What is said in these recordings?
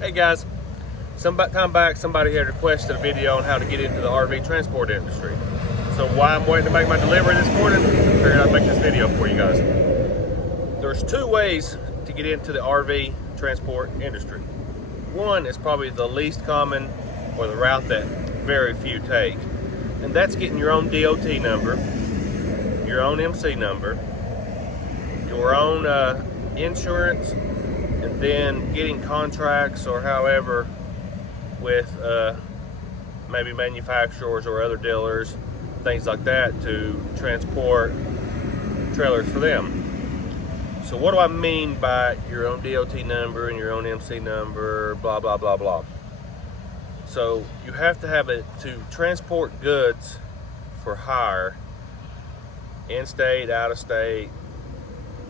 Hey guys, some time back somebody had requested a video on how to get into the RV transport industry. So while I'm waiting to make my delivery this morning, I figured I'd make this video for you guys. There's two ways to get into the RV transport industry. One is probably the least common, or the route that very few take, and that's getting your own DOT number, your own MC number, your own insurance, and then getting contracts or however with maybe manufacturers or other dealers, things like that, to transport trailers for them. So what do I mean by your own DOT number and your own MC number, blah, blah, blah, blah. So you have to have it to transport goods for hire, in-state, out-of-state.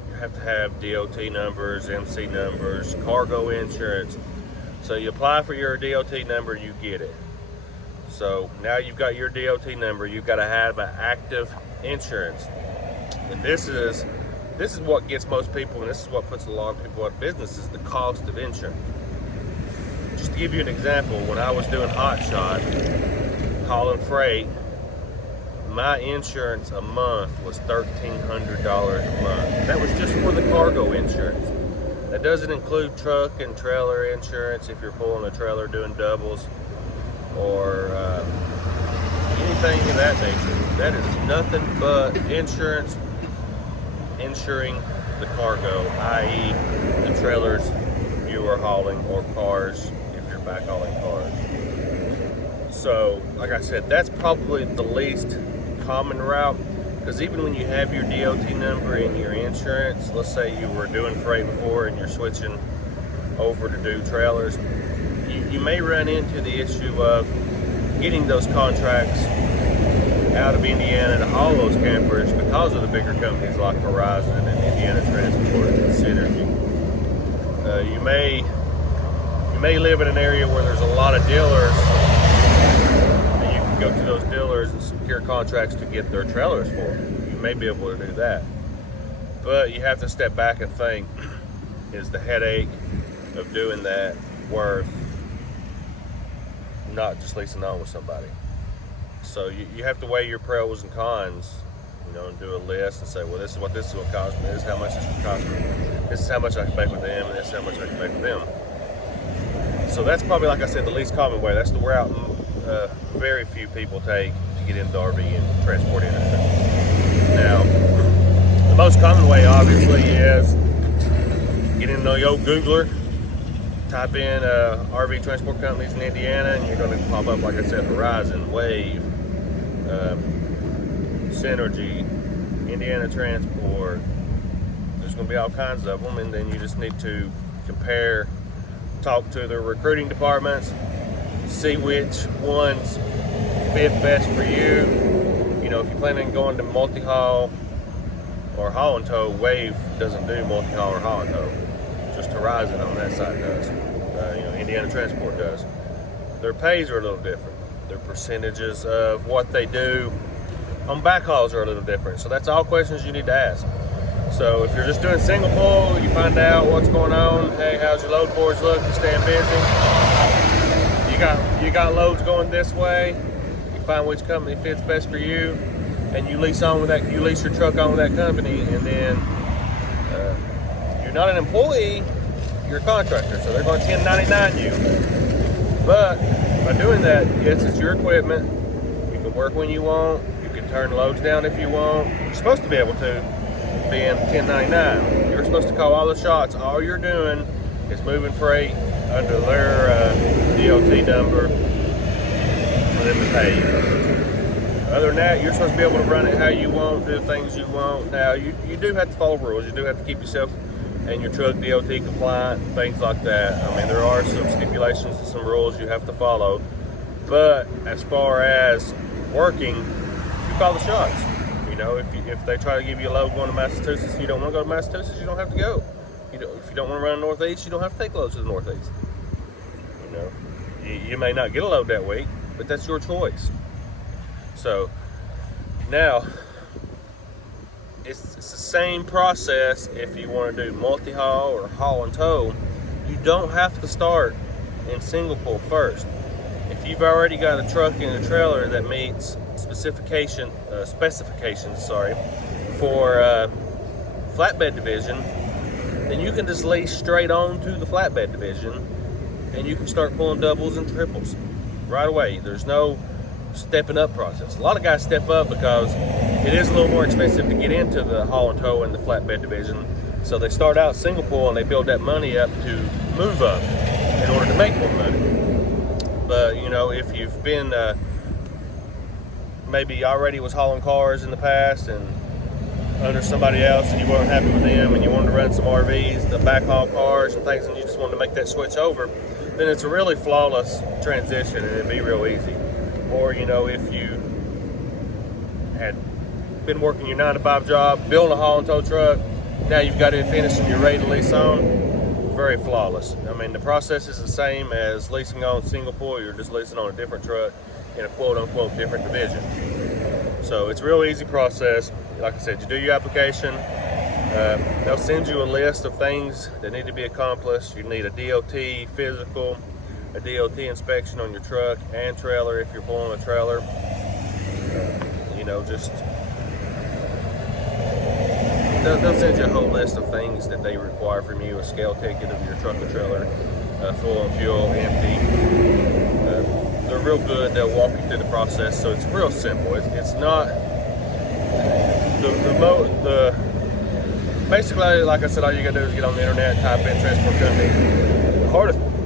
You have to have DOT numbers, MC numbers, cargo insurance. So you apply for your DOT number, you get it. So now you've got your DOT number, you've got to have an active insurance. And this is what gets most people, and this is what puts a lot of people out of business, is the cost of insurance. Just to give you an example, when I was doing Hotshot, hauling freight, my insurance a month was $1,300 a month. That was just for the cargo insurance. That doesn't include truck and trailer insurance if you're pulling a trailer doing doubles or anything of that nature. That is nothing but insurance, insuring the cargo, i.e. the trailers you are hauling, or cars if you're backhauling cars. So, like I said, that's probably the least common route, because even when you have your DOT number and your insurance, let's say you were doing freight before and you're switching over to do trailers, you may run into the issue of getting those contracts out of Indiana to haul those campers because of the bigger companies like Horizon and Indiana Transport and Synergy. You may live in an area where there's a lot of dealers, and you can go to those dealers and secure contracts to get their trailers for them. You may be able to do that, but you have to step back and think, is the headache of doing that worth not just leasing on with somebody? So you have to weigh your pros and cons, and do a list and say, well, this is what this will cost me, this is how much this will cost me, this is how much I can make with them, and this is how much I can make with them. So that's probably, like I said, the least common way. That's the route very few people take to get into the RV and transport industry. Now, the most common way, obviously, is get in the old Googler, type in RV transport companies in Indiana, and you're going to pop up, like I said, Horizon, Wave, Synergy, Indiana Transport. There's going to be all kinds of them, and then you just need to compare, talk to the recruiting departments, see which ones fit best for you. If you're planning on going to multi-haul or haul and tow, Wave doesn't do multi-haul or haul and tow. Just Horizon on that side does. Indiana Transport does. Their pays are a little different. Their percentages of what they do on backhauls are a little different. So that's all questions you need to ask. So if you're just doing single pull, you find out what's going on. Hey, how's your load boards look? You staying busy? You got loads going this way. You find which company fits best for you, and you lease on with that. You lease your truck on with that company, and then you're not an employee, you're a contractor, so they're going to 1099 you. But by doing that, yes, it's your equipment. You can work when you want. You can turn loads down if you want. You're supposed to be able to, being 1099. You're supposed to call all the shots. All you're doing is moving freight under their DOT number for them to pay you. Other than that, you're supposed to be able to run it how you want, do things you want. Now, you do have to follow rules. You do have to keep yourself and your truck DOT compliant, things like that. I mean, there are some stipulations and some rules you have to follow. But as far as working, you call the shots. If they try to give you a load going to Massachusetts and you don't want to go to Massachusetts, you don't have to go. If you don't want to run Northeast, you don't have to take loads to the Northeast. You may not get a load that week, but that's your choice. So now, it's the same process if you want to do multi-haul or haul and tow. You don't have to start in single pull first. If you've already got a truck and a trailer that meets specifications for flatbed division, then you can just lease straight on to the flatbed division, and you can start pulling doubles and triples right away. There's no stepping up process. A lot of guys step up because it is a little more expensive to get into the haul and tow and the flatbed division. So they start out single pull and they build that money up to move up in order to make more money. But you know, if you've been maybe already was hauling cars in the past and under somebody else and you weren't happy with them and you wanted to run some RVs, the backhaul cars and things, and you just wanted to make that switch over, then it's a really flawless transition and it'd be real easy. Or, you know, if you had been working your 9-to-5 job, building a haul and tow truck, now you've got it finished and you're ready to lease on, very flawless. I mean, the process is the same as leasing on single pull. You're just leasing on a different truck in a quote-unquote different division. So it's a real easy process. Like I said, you do your application. They'll send you a list of things that need to be accomplished. You need a DOT physical, a DOT inspection on your truck and trailer if you're pulling a trailer. You know, just they'll send you a whole list of things that they require from you: a scale ticket of your truck or trailer, full on fuel, empty. They're real good. They'll walk you through the process, so it's real simple. It's not basically, like I said, all you gotta do is get on the internet, type in transport companies. The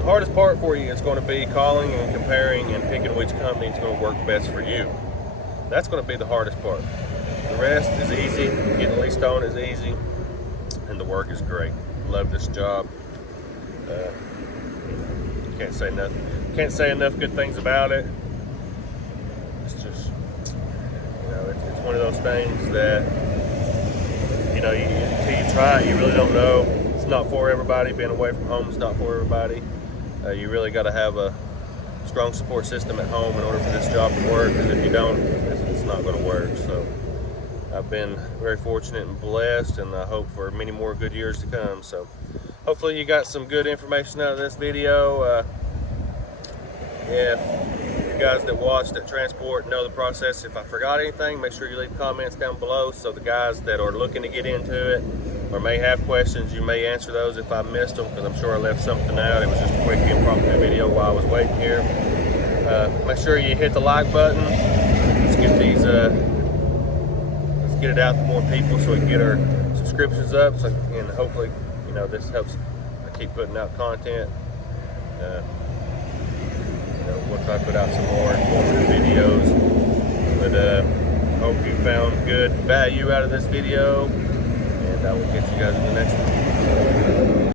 hardest part for you is going to be calling and comparing and picking which company is going to work best for you. That's going to be the hardest part. The rest is easy. Getting leased on is easy, and the work is great. Love this job. Can't say enough good things about it. It's just, you know, it's one of those things that, you know, until you try it, you really don't know. It's not for everybody. Being away from home is not for everybody. You really got to have a strong support system at home in order for this job to work, because if you don't, it's not going to work. So I've been very fortunate and blessed, and I hope for many more good years to come. So hopefully you got some good information out of this video. If you guys that watched at Transport know the process, if I forgot anything, make sure you leave comments down below so the guys that are looking to get into it or may have questions, you may answer those if I missed them, because I'm sure I left something out. It was just a quick impromptu video while I was waiting here. Make sure you hit the like button. Let's get these let's get it out to more people so we can get our subscriptions up, so, and hopefully, you know, this helps I keep putting out content. You know, we'll try to put out some more informative videos, but hope you found good value out of this video, and I will catch you guys in the next one.